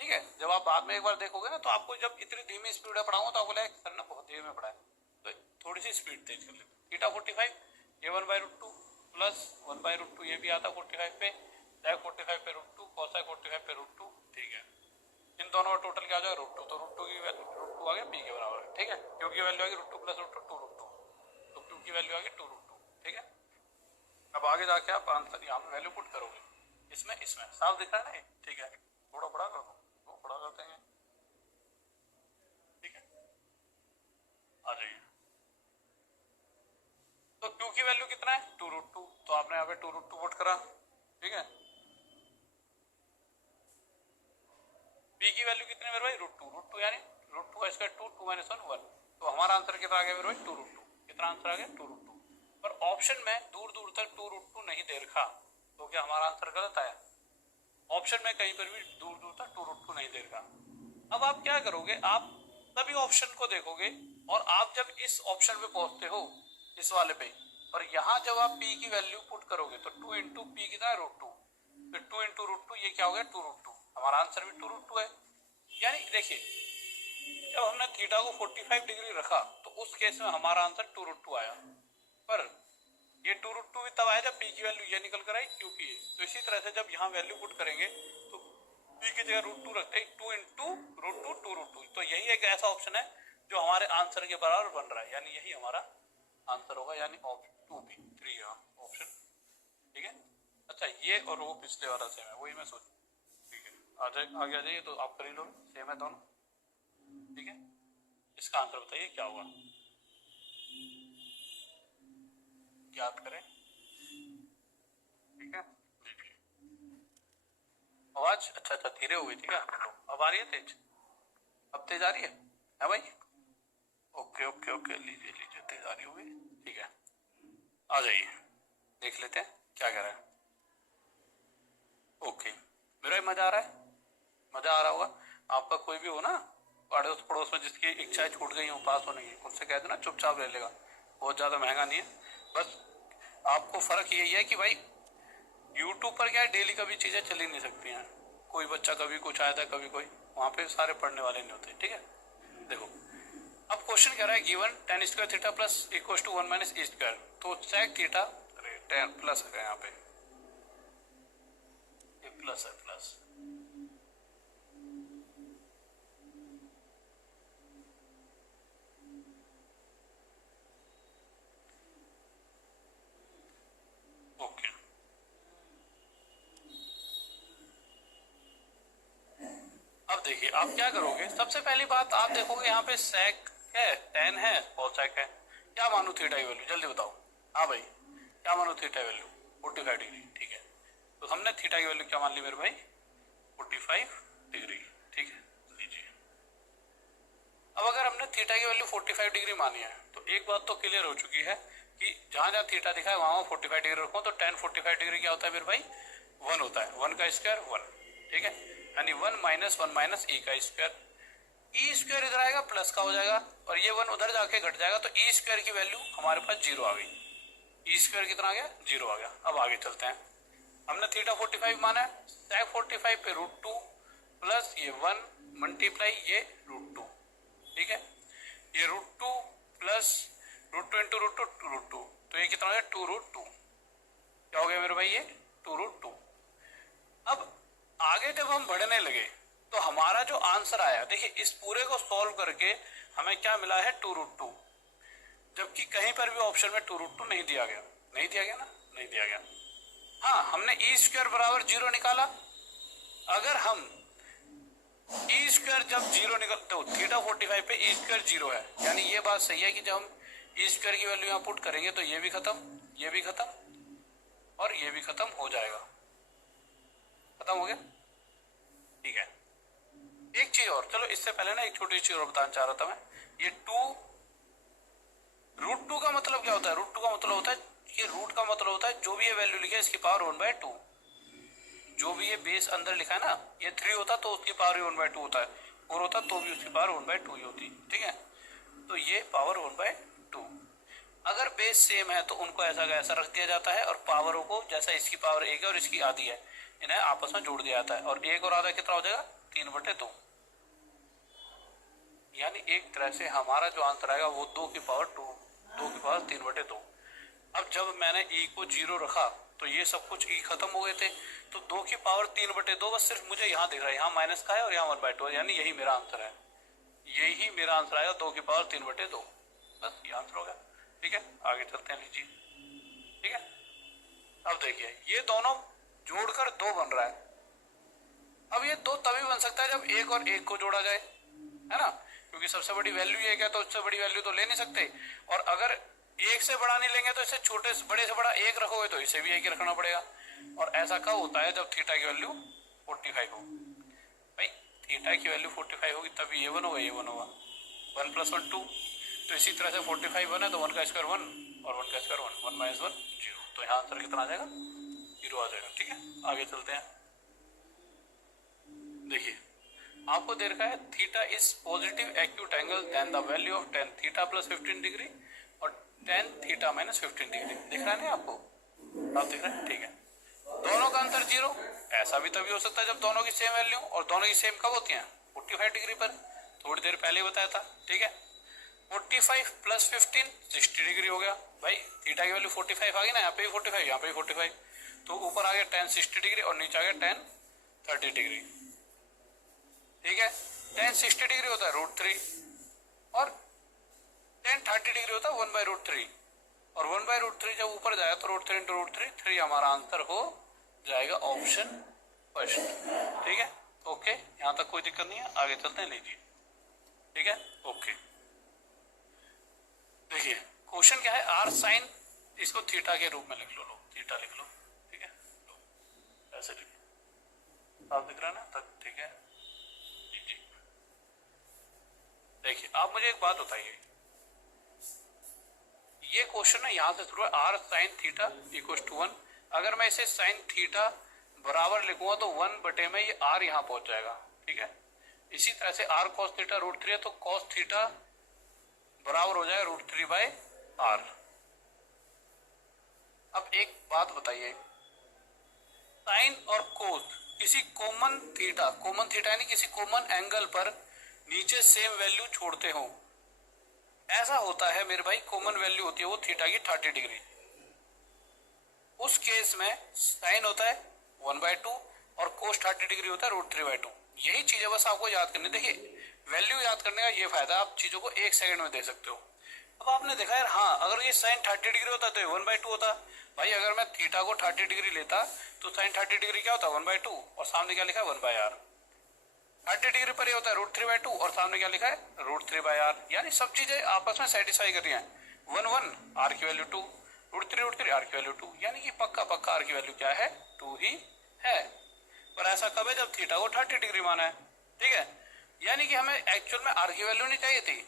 ठीक है, जब आप बाद में एक बार देखोगे ना तो आपको जब इतनी धीमी स्पीड में पढ़ाऊंगा तो आपको लगेगा सर ने बहुत धीमे में पढ़ाया, तो थोड़ी सी स्पीड तेज कर लेते। थीटा 45 ये 1/√2 प्लस 1/√2 ये भी आता 45 पे, sec 45 पे √2, cosec 45 पे √2। ठीक है, इन दोनों का टोटल क्या आ जाएगा? √2। तो √2 की वैल्यू √2 आ गया पी के बराबर। ठीक है, क्यू की वैल्यू आ गई √2 प्लस √2 2√2, तो क्यू की वैल्यू आ गई 2√2। ठीक है, अब आगे जाके आप आंसर यहाँ पे वैल्यू पुट करोगे। इसमें साफ दिख रहा है ना? ठीक है, थोड़ा बड़ा कर दो तो बड़ा करते हैं। ठीक है, आ जाइए। तो क्यू की वैल्यू कितना है? 2√2, तो आपने यहाँ पे 2√2 पुट करा। ठीक है, पी की वैल्यू कितनी मेरे भाई? √2 यानी √2 का स्क्वायर 2, 2 माइनस 1 1, तो हमारा आंसर कितना आ गया मेरे भाई? 2√2। कितना आंसर आ गया? 2√2। पर ऑप्शन में दूर दूर तक 2√2 नहीं दे रखा, तो क्या हमारा आंसर गलत आया? ऑप्शन में कहीं पर भी दूर दूर तक 2√2 नहीं दे रखा। अब आप क्या करोगे? आप सभी ऑप्शन को देखोगे और आप जब इस ऑप्शन पे पहुंचते हो इस वाले पे, और यहाँ जब आप p की वैल्यू पुट करोगे तो 2 इंटू पी कितना? √2, फिर 2 इंटू √2 ये क्या हो गया? 2√2। हमारा आंसर भी 2√2 है। यानी देखिए जब हमने थीटा को 45 डिग्री रखा तो उस केस में हमारा आंसर 2√2 आया, पर ये 2√2 भी तब आया जब p की वैल्यू ये निकल कर आई q की है। तो इसी तरह से जब यहाँ वैल्यू पुट करेंगे तो p की जगह √2 रखते हैं, 2 इंटू √2 2√2, तो यही एक ऐसा ऑप्शन है जो हमारे आंसर के बराबर बन रहा है, यानी यही हमारा आंसर होगा, यानी ऑप्शन 2B 3 ऑप्शन। ठीक है, अच्छा ये और वो पिछले वाला सेम है, वही मैं सोच। ठीक है, आगे आ जाइए तो आप कर ही लो, सेम है दोनों। ठीक है, इसका आंसर बताइए क्या होगा, याद करें। ठीक है, आवाज अच्छा धीरे हो गई थी क्या? अब आ रही है तेज? अब तेज आ रही है भाई? ओके ओके ओके, लीजिए लीजिए, तेज आ रही होगी। ठीक है, आ जाइए। देख लेते हैं क्या कह रहा है। ओके, मेरा मजा आ रहा है, मजा आ रहा होगा आपका। कोई भी हो ना अड़ोस पड़ोस में जिसकी इच्छाएं छूट गई हो पास होने की, उससे कह देना चुपचाप ले लेगा, बहुत ज्यादा महंगा नहीं है। बस आपको फर्क यही है कि भाई यूट्यूब पर क्या है, डेली कभी चीजें चल ही नहीं सकती हैं। कोई बच्चा कभी कुछ आया था, कभी कोई, वहां पे सारे पढ़ने वाले नहीं होते। ठीक है, देखो अब क्वेश्चन कह रहा है given tan square theta plus equal to 1 minus e square, तो sec थीटा tan प्लस है, यहाँ पे ये प्लस है, प्लस। ओके, अब देखिए आप क्या करोगे। सबसे पहली बात आप देखोगे यहाँ पे sec है, tan है और sec है। क्या मानू थीटा की वैल्यू, जल्दी बताओ। हाँ भाई, क्या मानू थीटा की वैल्यू 45 डिग्री। ठीक है, तो हमने थीटा की वैल्यू क्या मान ली मेरे भाई, 45 डिग्री। ठीक है, लीजिए। अब अगर हमने थीटा की वैल्यू 45 डिग्री मानी है तो एक बात तो क्लियर हो चुकी है कि जहां जहां थीटा दिखा है वहां 45 डिग्री रखो, तो tan 45 डिग्री क्या होता है मेरे भाई, 1 होता है। 1 का स्क्वायर 1। ठीक है, यानी 1 माइनस 1 माइनस ई का स्क्वायर। ई स्क्वायर इधर आएगा प्लस का हो जाएगा और ये 1 उधर जाके घट जाएगा, तो ई स्क्वायर की वैल्यू हमारे पास 0 आ गई। ई स्क्वायर कितना आ गया, 0 आ गया। अब आगे चलते हैं। हमने थीटा 45 माना है, sec 45 पे √2 प्लस ये 1 मल्टीप्लाई ये √2। ठीक है, ये √2 प्लस √2 इंटू √2, तो ये कितना हो गया 2√2। क्या हो गया मेरे भाई, ये 2√2। अब आगे जब हम बढ़ने लगे तो हमारा जो आंसर आया, देखिए इस पूरे को सॉल्व करके हमें क्या मिला है 2√2, जबकि कहीं पर भी ऑप्शन में 2√2 नहीं दिया गया। नहीं दिया गया ना, नहीं दिया गया। हाँ, हमने ई स्क्वायर बराबर 0 निकाला। अगर हम ई स्क्वायर जब 0 निकल तो थीटा 45 पे ई स्क्वायर 0 है, यानी ये बात सही है कि जब हम ई स्क्वायर की वैल्यू यहाँ पुट करेंगे तो ये भी खत्म, ये भी खत्म और ये भी खत्म हो जाएगा। खत्म हो गया। ठीक है, एक चीज और, चलो इससे पहले ना एक छोटी चीज और बताना चाह रहा था मैं। ये √2 का मतलब क्या होता है, √2 का मतलब होता है, ये रूट का मतलब होता है जो भी ये वैल्यू लिखी है इसकी पावर 1/2। जो भी ये बेस अंदर लिखा है ना, ये 3 होता तो उसकी पावर 1/2 होता है, 4 होता तो भी उसकी पावर 1/2 ही होती। ठीक है, तो ये पावर 1/2। अगर बेस सेम है तो उनको ऐसा का ऐसा रख दिया जाता है और पावरों को, जैसा इसकी पावर 1 है और इसकी आधी है, इन्हें आपस में जोड़ दिया जाता है और 1 और आधा कितना हो जाएगा 3/2। यानी एक तरह से हमारा जो आंसर आएगा वो 2 की पावर 3/2। अब जब मैंने ई को 0 रखा तो ये सब कुछ ई खत्म हो गए थे, तो 2 की पावर 3/2 बस सिर्फ मुझे यहाँ दिख रहा है, यहाँ माइनस का है और यहाँ 1/2, यानी यही मेरा आंसर है। यही मेरा आंसर आएगा 2 की पावर 3/2। बस ये आंसर हो गया। ठीक है, आगे चलते हैं, लीजिए। ठीक है, अब देखिए ये दोनों जोड़कर 2 बन रहा है। अब ये 2 तभी बन सकता है जब 1 और 1 को जोड़ा जाए, है ना, क्योंकि सबसे बड़ी वैल्यू ये है, तो उससे बड़ी वैल्यू तो ले नहीं सकते। और अगर 1 से बड़ा नहीं लेंगे तो इसे छोटे से बड़े से बड़ा 1 रखोगे तो इसे भी 1 ही रखना पड़ेगा। और ऐसा कब होता है, जब थीटा की वैल्यू 45 हो। भाई थीटा की वैल्यू 45 होगी तभी ये 1 होगा, ये 1 होगा। 1 + 1 2, तो इसी तरह से 45 1 है तो 1 का स्क्वायर 1 और 1 का स्क्वायर 1, 1 - 1 0, तो यहाँ आंसर कितना आ जाएगा, 0 आ जाएगा। ठीक है, आगे चलते हैं। देखिए आपको दे रखा है theta is positive acute angle then the value of tan theta plus 15 degree और tan थीटा माइनस 15 डिग्री। दिख रहा है ना आपको, आप देख रहे हैं। ठीक है, दोनों का अंतर 0। ऐसा भी तभी हो सकता है जब दोनों की सेम वैल्यू, और दोनों की सेम कब होती है 45 डिग्री पर, थोड़ी देर पहले बताया था। ठीक है, 45 + 15 60 डिग्री हो गया। भाई थीटा की वैल्यू 45 आ गई ना, यहाँ पे भी 45, यहाँ पे भी 45, तो ऊपर आ गया tan 60 डिग्री और नीचे आ गया tan 30 डिग्री। ठीक है, tan 60 डिग्री होता है √3 और tan 30 डिग्री होता है 1/√3, और 1/√3 जब ऊपर जाएगा तो √3 × √3 3 हमारा आंसर हो जाएगा ऑप्शन फर्स्ट। ठीक है, ओके, यहाँ तक कोई दिक्कत नहीं है, आगे चलते हैं, लीजिए। ठीक है, ओके। देखिए क्वेश्चन क्या है, r sin, इसको थीटा के रूप में लिख लो, थीटा लिख लो। ठीक है, ऐसे लिखिए, आप दिख रहा है ना तक। ठीक है, देखिए आप मुझे एक बात बताइए, ये क्वेश्चन है यहाँ से शुरू है, R sine theta equal to 1। अगर मैं इसे साइन थीटा बराबर लिखूंगा तो 1 बटे में ये आर यहाँ पहुंच जाएगा, ठीक है। इसी तरह से आर कॉस थीटा रूट 3 है तो कॉस थीटा बराबर हो जाएगा रूट 3 बाय आर। अब एक बात बताइए, साइन और कोस किसी कॉमन थीटा यानी किसी कॉमन एंगल पर नीचे सेम वैल्यू छोड़ते हो, ऐसा होता है मेरे भाई, कॉमन वैल्यू होती है वो थीटा की 30 डिग्री। उस केस में साइन होता है 1/2 और कोस 30 डिग्री होता है रूट 3/2। यही चीजें बस आपको याद करनी। देखिए वैल्यू याद करने का ये फायदा, आप चीजों को 1 सेकंड में दे सकते हो। अब आपने देखा यार, हाँ अगर ये साइन 30 डिग्री होता तो 1/2 होता। भाई अगर मैं थीटा को 30 डिग्री लेता तो साइन 30 डिग्री क्या होता 1/2 और सामने क्या लिखा है 1/r। 30 डिग्री पर ये होता है रूट 3/2 और सामने क्या लिखा है रूट 3/r। यानी सब चीजें आपस में सेटिस्फाई कर रही है। 1 आर की वैल्यू 2, रूट 3 आर की वैल्यू 2, यानी कि पक्का पक्का आर की वैल्यू क्या है 2 ही है। पर ऐसा कब है जब थीटा को 30 डिग्री माना है, ठीक है। यानी कि हमें एक्चुअल में आर की वैल्यू नहीं चाहिए थी,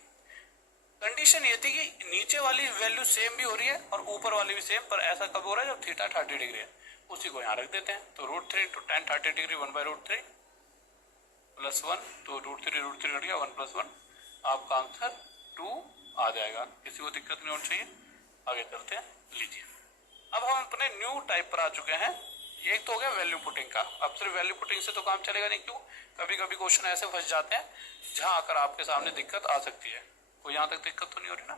कंडीशन ये थी कि नीचे वाली वैल्यू सेम भी हो रही है और ऊपर वाली भी सेम, पर ऐसा कब हो रहा है जब थीटा 30 डिग्री है। उसी को यहाँ रख देते हैं, तो रूट 3 × tan 30 डिग्री 1/√3 + 1, तो रूट 3 कट गया 1 + 1, आपका आंसर 2 आ जाएगा। किसी को दिक्कत नहीं होनी चाहिए। आगे चलते हैं, लीजिए अब हम अपने न्यू टाइप पर आ चुके हैं। एक तो हो गया वैल्यू पुटिंग का। अब सिर्फ वैल्यू पुटिंग से तो काम चलेगा नहीं, क्यों, कभी कभी क्वेश्चन ऐसे फंस जाते हैं जहां आकर आपके सामने दिक्कत आ सकती है। कोई यहाँ तक दिक्कत तो नहीं हो रही ना,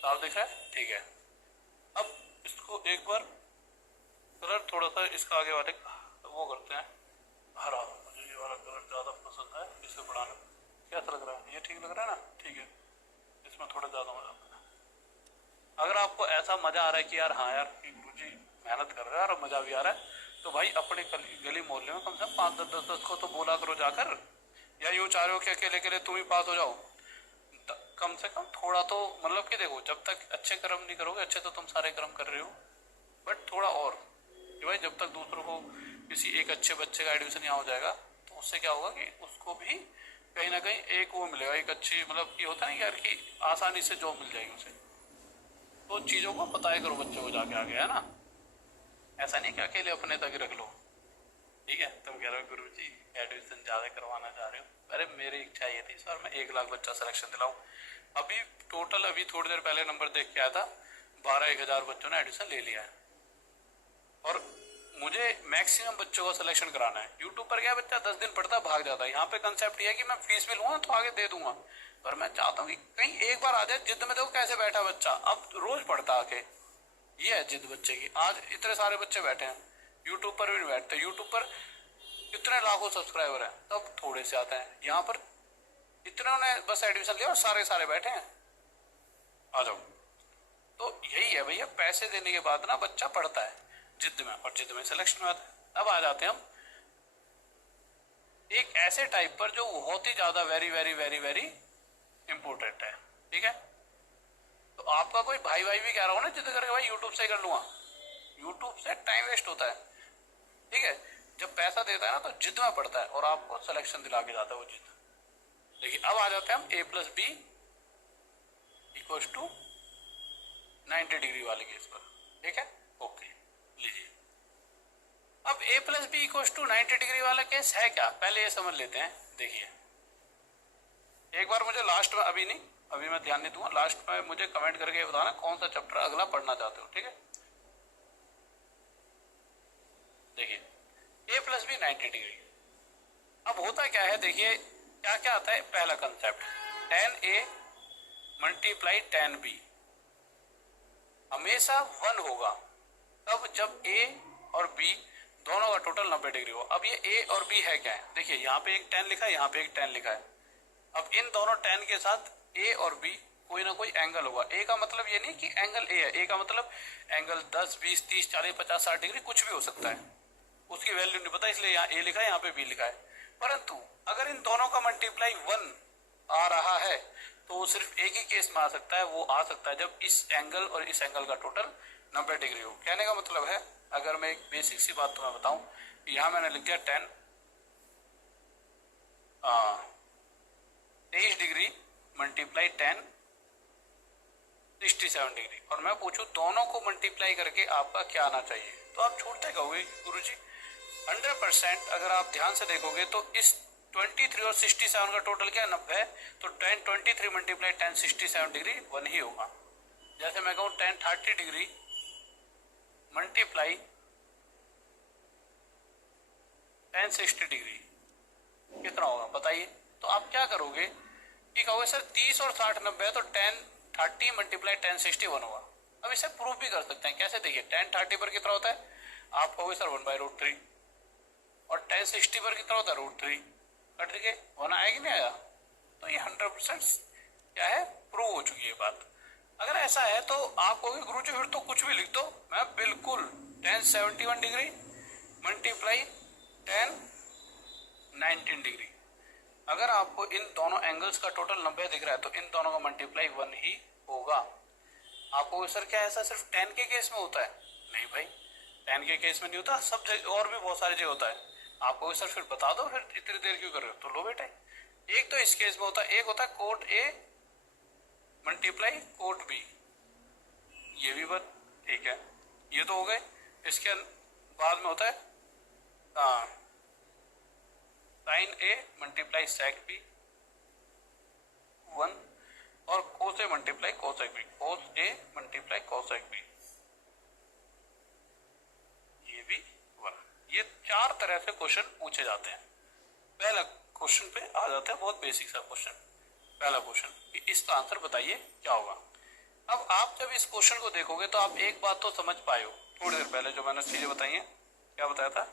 साफ दिख रहा है, ठीक है। अब इसको एक बार कलर थोड़ा सा इसका आगे वाले वो करते हैं हरा, मुझे ये वाला कलर ज्यादा पसंद है, इसे बढ़ाना। कैसा लग रहा है, ये ठीक लग रहा है ना, ठीक है, इसमें थोड़ा ज्यादा मजा आता है। अगर आपको ऐसा मजा आ रहा है कि यार हाँ यार गुरुजी मेहनत कर रहा है और मजा भी आ रहा है, तो भाई अपने गली मोहल्ले में कम से कम 5-10 को तो बोला करो जाकर, या यूँ चाह रहे हो कि अकेले अकेले तुम ही पास हो जाओ। कम से कम थोड़ा तो, मतलब कि देखो जब तक अच्छे कर्म नहीं करोगे, अच्छे तो तुम सारे कर्म कर रहे हो, बट थोड़ा और कि भाई जब तक दूसरों को किसी एक अच्छे बच्चे का एडमिशन यहाँ हो जाएगा तो उससे क्या होगा कि उसको भी कहीं ना कहीं एक वो मिलेगा, एक अच्छी, मतलब ये होता है ना यार कि आसानी से जॉब मिल जाएगी उसे। तो चीज़ों को बताया करो बच्चों को जाके आगे, है ना। ऐसा नहीं कि अकेले अपने तक ही रख लो, ठीक है। तुम कह रहे हो गुरु जी एडमिशन ज़्यादा करवाना चाह रहे हो, अरे मेरी इच्छा ये थी सर मैं 1 लाख बच्चा सिलेक्शन दिलाऊं। अभी टोटल अभी थोड़ी देर पहले नंबर देख के आया था, 12-1 हजार बच्चों ने एडमिशन ले लिया है और मुझे मैक्सिमम बच्चों को सिलेक्शन कराना है। यूट्यूब पर क्या बच्चा 10 दिन पढ़ता भाग जाता है। यहाँ पे कंसेप्ट ये है कि मैं फीस भी लूंगा तो आगे दे दूंगा, पर मैं चाहता हूँ कि कहीं एक बार आ जाए जिद में। देखो कैसे बैठा बच्चा, अब रोज पढ़ता आके, ये है जिद बच्चे की। आज इतने सारे बच्चे बैठे हैं, यूट्यूब पर भी नहीं बैठते। यूट्यूब पर इतने लाखों सब्सक्राइबर हैं, तब थोड़े से आते हैं। यहाँ पर इतने ने बस एडमिशन लिया और सारे बैठे हैं, आ जाओ। तो यही है भैया, पैसे देने के बाद ना बच्चा पढ़ता है जिद में, और जिद में सिलेक्शन में आता है। अब आ जाते हैं हम एक ऐसे टाइप पर जो बहुत ही ज्यादा very very very very important है, ठीक है। तो आपका कोई भाई भी कह रहा हो ना जिद करके भाई यूट्यूब से कर लूंगा, यूट्यूब से टाइम वेस्ट होता है, ठीक है। जब पैसा देता है ना तो जिद में पड़ता है और आपको सिलेक्शन दिला के जाता है वो जिद। देखिए अब आ जाते हैं हम a + b = 90 डिग्री वाले केस पर, ठीक है, ओके। लीजिए अब a + b = 90 डिग्री वाला केस है क्या, पहले ये समझ लेते हैं। देखिए एक बार मुझे लास्ट में, अभी नहीं, अभी मैं ध्यान नहीं दूंगा, लास्ट में मुझे कमेंट करके बताना कौन सा चैप्टर अगला पढ़ना चाहते हो, ठीक है। देखिए a + b 90 डिग्री। अब होता क्या है, देखिए क्या क्या आता है। पहला concept tan a × tan b हमेशा 1 होगा, तब जब a और b दोनों का टोटल 90 डिग्री हो। अब ये a और b है क्या है, देखिए यहाँ पे एक tan लिखा है, यहाँ पे एक tan लिखा है। अब इन दोनों tan के साथ a और b कोई ना कोई एंगल होगा। a का मतलब ये नहीं कि एंगल a है, a का मतलब एंगल 10, 20, 30, 40, 50, 60 डिग्री कुछ भी हो सकता है, उसकी वैल्यू नहीं पता, इसलिए यहाँ a लिखा है, यहाँ पे b लिखा है। परंतु अगर इन दोनों का मल्टीप्लाई 1 आ रहा है तो वो सिर्फ एक ही केस में आ सकता है, वो आ सकता है जब इस एंगल और इस एंगल का टोटल 90 डिग्री हो। कहने का मतलब है, अगर मैं एक बेसिक सी बात तुम्हें बताऊं, यहाँ मैंने लिख दिया 23 डिग्री × tan 67 डिग्री, और मैं पूछूं दोनों को मल्टीप्लाई करके आपका क्या आना चाहिए, तो आप छोड़ते कहोगे गुरुजी 100%। अगर आप ध्यान से देखोगे तो इस 23 और 67 का टोटल क्या है 90 है, तो 1023 मल्टीप्लाई 1067 डिग्री 1 ही होगा। जैसे मैं कहूँ 1030 डिग्री मल्टीप्लाई 1060 डिग्री कितना होगा बताइए। तो आप क्या करोगे कि कहोगे सर 30 और 60 90 है, तो 1030 मल्टीप्लाई 1061 होगा। अब इसे प्रूफ भी कर सकते हैं, कैसे देखिए 1030 पर कितना होता है, आप कहोगे सर 1/√3, और 1060 पर कितना होता है √3, कट के 1 आया कि नहीं आया। तो ये 100% क्या है, प्रूव हो चुकी है बात। अगर ऐसा है तो आप कहोगे गुरुजी फिर तो कुछ भी लिख दो, मैं बिल्कुल 1071 डिग्री मल्टीप्लाई 1019 डिग्री। अगर आपको इन दोनों एंगल्स का टोटल 90 दिख रहा है तो इन दोनों का मल्टीप्लाई 1 ही होगा। आपको सर क्या ऐसा सिर्फ 10 के केस में होता है, नहीं भाई 10 के केस में नहीं होता, सब जगह और भी बहुत सारी जगह होता है। आपको सर फिर बता दो, फिर इतनी देर क्यों कर रहे हो, तो लो बेटे एक तो इस केस में होता है, एक होता है cot A multiply cot B, ये भी बात ठीक है, ये तो हो गए। इसके बाद में होता है sign A multiply sec B 1, और कोस A multiply cosec B, cos A multiply cosec B, ये भी 1। ये 4 तरह से क्वेश्चन पूछे जाते हैं। पहला क्वेश्चन पे आ जाता है बहुत बेसिक सा क्वेश्चन, पहला क्वेश्चन कि इसका आंसर बताइए क्या होगा। अब आप जब इस क्वेश्चन को देखोगे तो आप एक बात तो समझ पाए हो, थोड़ी देर पहले जो मैंने चीजें बताई हैं, क्या बताया था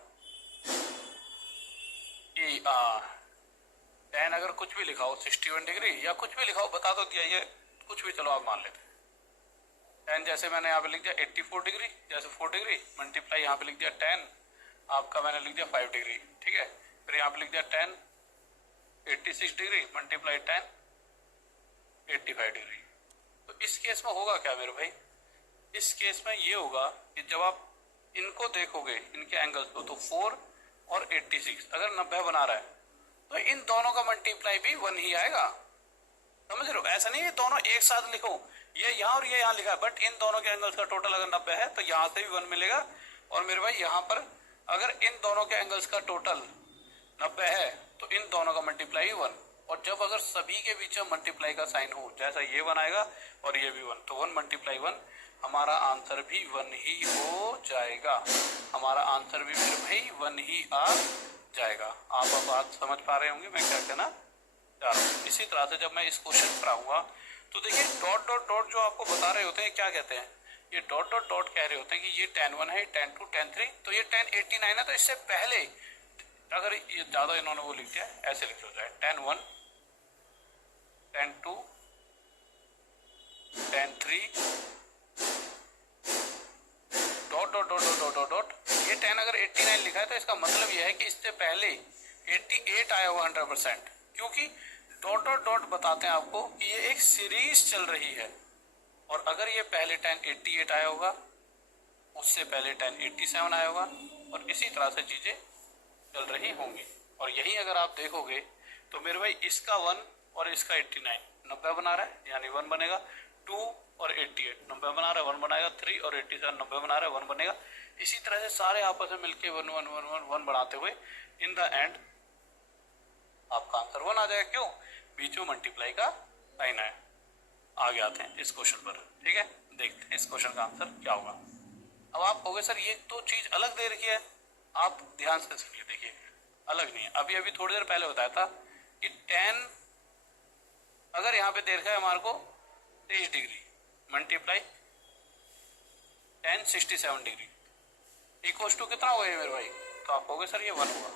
कि 10 अगर कुछ भी लिखा हो 61 डिग्री या कुछ भी लिखा हो बता दो दिया, ये कुछ भी चलो आप मान लेते हैं 10, जैसे मैंने यहाँ पे लिख दिया 84 डिग्री, जैसे 4 डिग्री मल्टीप्लाई यहाँ पे लिख दिया 10 आपका मैंने लिख दिया 5 डिग्री, ठीक है। फिर यहाँ पे लिख दिया 10 86 डिग्री मल्टीप्लाई 10 85 डिग्री। तो इस केस में होगा क्या मेरे भाई, इस केस में ये होगा कि जब आप इनको देखोगे इनके एंगल्स को, तो 4 और 86 अगर 90 बना रहा है तो इन दोनों का मल्टीप्लाई भी 1 ही आएगा, समझ रहे हो। ऐसा नहीं है दोनों एक साथ लिखो, ये यहाँ और ये यहाँ लिखा है, बट इन दोनों के एंगल्स का टोटल अगर 90 है तो यहाँ से भी 1 मिलेगा, और मेरे भाई यहाँ पर अगर इन दोनों के एंगल्स का टोटल 90 है तो इन दोनों का मल्टीप्लाई 1, और जब अगर सभी के बीच में मल्टीप्लाई का साइन हो, जैसा ये 1 आएगा और ये भी 1, तो 1 मल्टीप्लाई 1 हमारा आंसर भी 1 ही हो जाएगा, हमारा आंसर भी मेरे भाई 1 ही आ जाएगा। आप अब बात समझ पा रहे होंगे मैं क्या कहना चाह रहा हूँ। इसी तरह से जब मैं इस क्वेश्चन पर आऊंगा तो देखिए डॉट डॉट डॉट जो आपको बता रहे होते हैं क्या कहते हैं, ये डॉट डॉट डॉट कह रहे होते हैं कि ये 10 1 है 10 2 10 3, तो ये 1089 है, तो इससे पहले अगर ये ज्यादा इन्होंने वो लिख दिया ऐसे लिख हो जाए 10 1 10 2 10 3 dot dot dot dot dot dot, ये 10 अगर 89 लिखा है तो इसका मतलब यह है कि इससे पहले 88 आया हुआ 100%, क्योंकि डॉट डॉट डॉट बताते हैं आपको कि ये एक सीरीज चल रही है, और अगर ये पहले 1088 आया होगा, उससे पहले 1087 आया होगा, और इसी तरह से चीजें चल रही होंगी। और यही अगर आप देखोगे तो मेरे भाई इसका 1 और इसका 89 90 बना रहा है, यानी 1 बनेगा, 2 और 88 90 बना रहा है 1 बनाएगा, 3 और 87 90 बना रहा है 1 बनेगा। इसी तरह से सारे आपस में मिलके 1 1 1 1 1 बनाते हुए इन द एंड आपका आंसर 1 आ जाएगा। क्यों, बीच में मल्टीप्लाई का साइन है। आगे आते हैं इस क्वेश्चन पर, ठीक है, देखते हैं इस क्वेश्चन का आंसर क्या होगा। अब आप कहोगे सर ये तो चीज अलग दे रखी है, आप ध्यान से सुनिए, देखिए अलग नहीं है। अभी अभी थोड़ी देर पहले बताया था कि 10 अगर यहाँ पे दे रखा है हमारे को 23 degree multiply 1067 degree equals to कितना होगा ये मेरे भाई, तो आप कहोगे सर ये 1 होगा।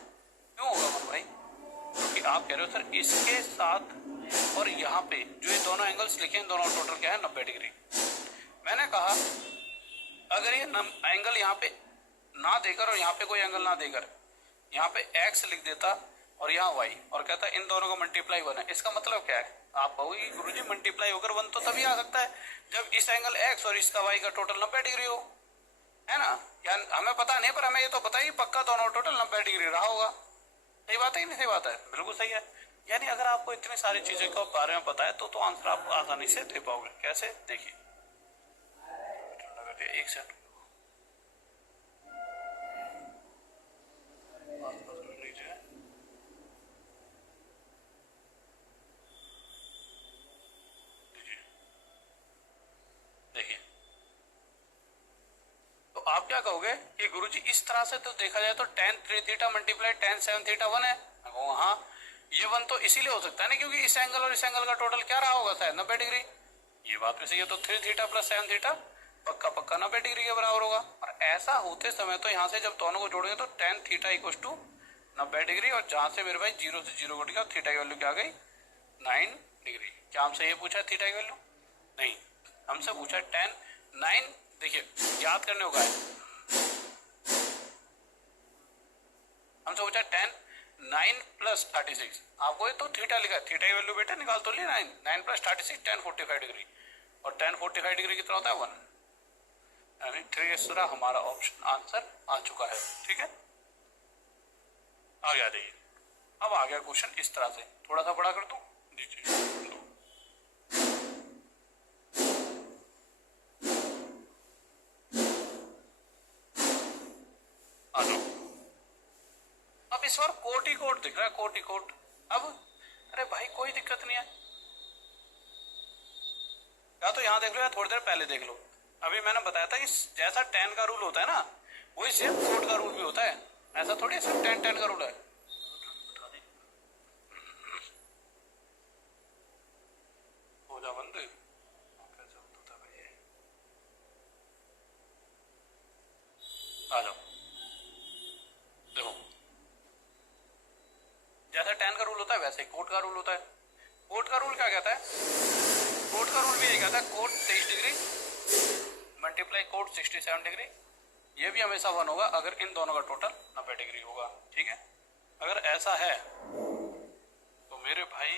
क्यों होगा 1 भाई, क्योंकि आप कह रहे हो सर इसके साथ और यहाँ पे जो ये दोनों एंगल्स लिखे हैं दोनों टोटल क्या है 90 डिग्री। मैंने कहा अगर ये एंगल यहाँ पे ना देकर और यहाँ पे कोई एंगल ना देकर यहाँ पे x लिख देता और यहाँ y और कहता इन दोनों का मल्टीप्लाई 1 है, इसका मतलब क्या है, आप कहोगे गुरुजी मल्टीप्लाई होकर 1 तो तभी आ सकता है जब इस एंगल x और इसका y का टोटल 90 डिग्री हो, है ना। यानी हमें पता नहीं पर हमें ये तो पता ही पक्का दोनों टोटल 90 डिग्री रहा होगा। सही बात है कि नहीं, सही बात है, बिल्कुल सही है। यानी अगर आपको इतनी सारी चीजें के बारे में पता है तो आंसर आप आसानी से दे पाओगे। कैसे, देखिए एक सेकंड लीजिए। देखिए तो आप क्या कहोगे कि गुरुजी इस तरह से तो देखा जाए तो tan 3 theta multiply tan 7 theta 1 है। हाँ ये 1 तो इसीलिए हो सकता है ना क्योंकि इस एंगल और इस एंगल का टोटल क्या रहा होगा शायद 90 डिग्री। ये बात भी सही है, तो 3 थीटा प्लस 7 थीटा पक्का पक्का 90 डिग्री के बराबर होगा। और ऐसा होते समय तो यहाँ से जब दोनों को जोड़ेंगे तो tan theta equal to 90 degree, और जहां से मेरे भाई 0 से 0 कट गया थीटा की वैल्यू क्या आ गई 9 डिग्री। क्या हमसे ये पूछा थीटा की वैल्यू? नहीं, हमसे पूछा tan 9। देखिए याद करने होगा, हमसे पूछा tan 9 प्लस 36। आपको तो थीटा लिखा है, थीटा की वैल्यू बेटा निकाल तो लिया 9 प्लस 36 tan 45 डिग्री, और tan 45 डिग्री कितना होता है 1, यानी तीसरा हमारा ऑप्शन आंसर आ चुका है। ठीक है, आगे आ जाइए। अब आ गया क्वेश्चन इस तरह से, थोड़ा सा बड़ा कर दूं, दीजिए दो। आ जाओ। अब इस बार कोट ही कोट दिख रहा है, कोट ही कोट। अब अरे भाई कोई दिक्कत नहीं है, या तो यहाँ देख लो या थोड़ी देर पहले देख लो। अभी मैंने बताया था कि जैसा tan का रूल होता है ना वही सेम कोट का रूल भी होता है। ऐसा थोड़ी सिर्फ tan का रूल है। हो जा बंद, कैसे होता था भाई ये? आ जाओ। देखो जैसा tan का रूल होता है वैसे ही कोट का रूल होता है। कोट का रूल क्या कहता है? कोट का रूल भी यही कहता है, cot 23 degree multiply cot 67 degree, ये भी हमेशा 1 होगा अगर इन दोनों का टोटल 90 डिग्री होगा। ठीक है, अगर ऐसा है तो मेरे भाई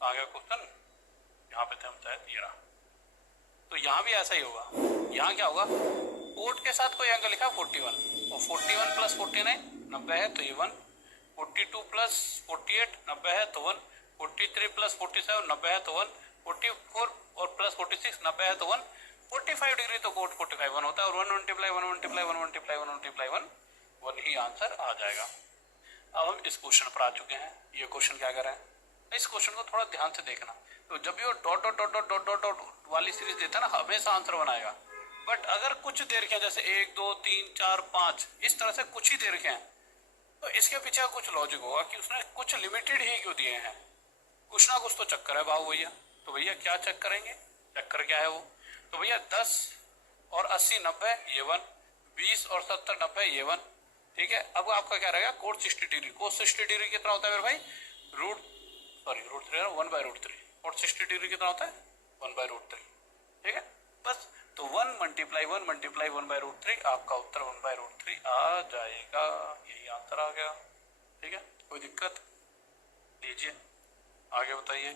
आ गया क्वेश्चन, यहाँ पे थे हम शायद ये रहा। तो यहाँ भी ऐसा ही होगा। यहाँ क्या होगा, कोट के साथ कोई एंगल लिखा 41, और 41 प्लस 49 90 है तो ये 1, 42 प्लस 48 90 है तो 1, 43 प्लस 47 90 है तो 1, 44 और प्लस 46 90 है तो 1, 45 डिग्री तो कोट 45 1 होता है, और 1 मल्टीप्लाई 1 मल्टीप्लाई 1 मल्टीप्लाई 1 मल्टीप्लाई 1 ही आंसर आ जाएगा। अब हम इस क्वेश्चन पर आ चुके हैं। ये क्वेश्चन क्या कर रहा है, इस क्वेश्चन को थोड़ा ध्यान से देखना। तो जब भी वो dot dot dot dot dot dot dot वाली सीरीज देता है ना हमेशा आंसर बनाएगा। बट अगर कुछ दे रखे हैं जैसे 1 2 3 4 5 इस तरह से कुछ ही दे रखे हैं तो इसके पीछे कुछ लॉजिक होगा कि उसने कुछ लिमिटेड ही क्यों दिए हैं, कुछ ना कुछ तो चक्कर है बाबू भैया। तो भैया क्या चेक करेंगे, चक्कर क्या है वो? तो भैया 10 और 80 90 ये 1, 20 और 70 90 ये 1। ठीक है, अब आपका क्या रहेगा कोट 60 डिग्री। कोट 60 डिग्री कितना होता है मेरे भाई रूट 3 1/√3, और 60 डिग्री कितना होता है 1/√3। ठीक है, बस तो 1 मल्टीप्लाई 1 मल्टीप्लाई 1/√3 आपका उत्तर 1/√3 आ जाएगा। यही आंसर आ गया। ठीक है, कोई दिक्कत? लीजिए आगे बताइए।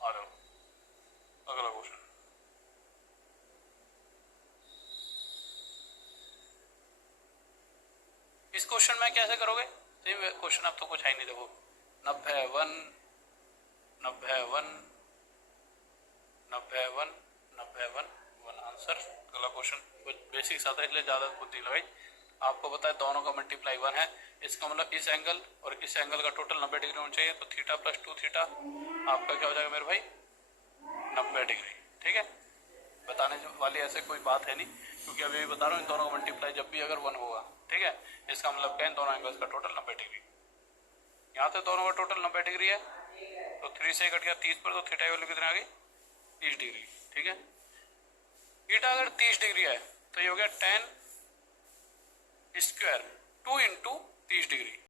आ जाओ अगला क्वेश्चन। इस क्वेश्चन में कैसे करोगे? सेम क्वेश्चन, अब तो कुछ है नहीं। देखो 90 1 90 1 90 1 90 1 1 आंसर। अगला क्वेश्चन कुछ बेसिक सा था इसलिए ज्यादा बुद्धि लगाई। आपको पता है दोनों का मल्टीप्लाई 1 है, इसका मतलब इस एंगल और इस एंगल का टोटल 90 डिग्री होना चाहिए। तो थीटा प्लस 2 थीटा आपका क्या हो जाएगा मेरे भाई 90 डिग्री। ठीक है, बताने वाली ऐसे कोई बात है नहीं क्योंकि अभी भी बता रहा हूँ इन दोनों का मल्टीप्लाई जब भी अगर 1 होगा। ठीक है, इसका मतलब क्या इन दोनों एंगल्स का टोटल 90 डिग्री। यहाँ से दोनों का टोटल 90 डिग्री है तो 3 से कट गया 30 पर, तो थीटा की वैल्यू कितनी आ गई 30 डिग्री। ठीक है, थीटा अगर 30 डिग्री है तो ये हो गया tan² 2 × 30 डिग्री।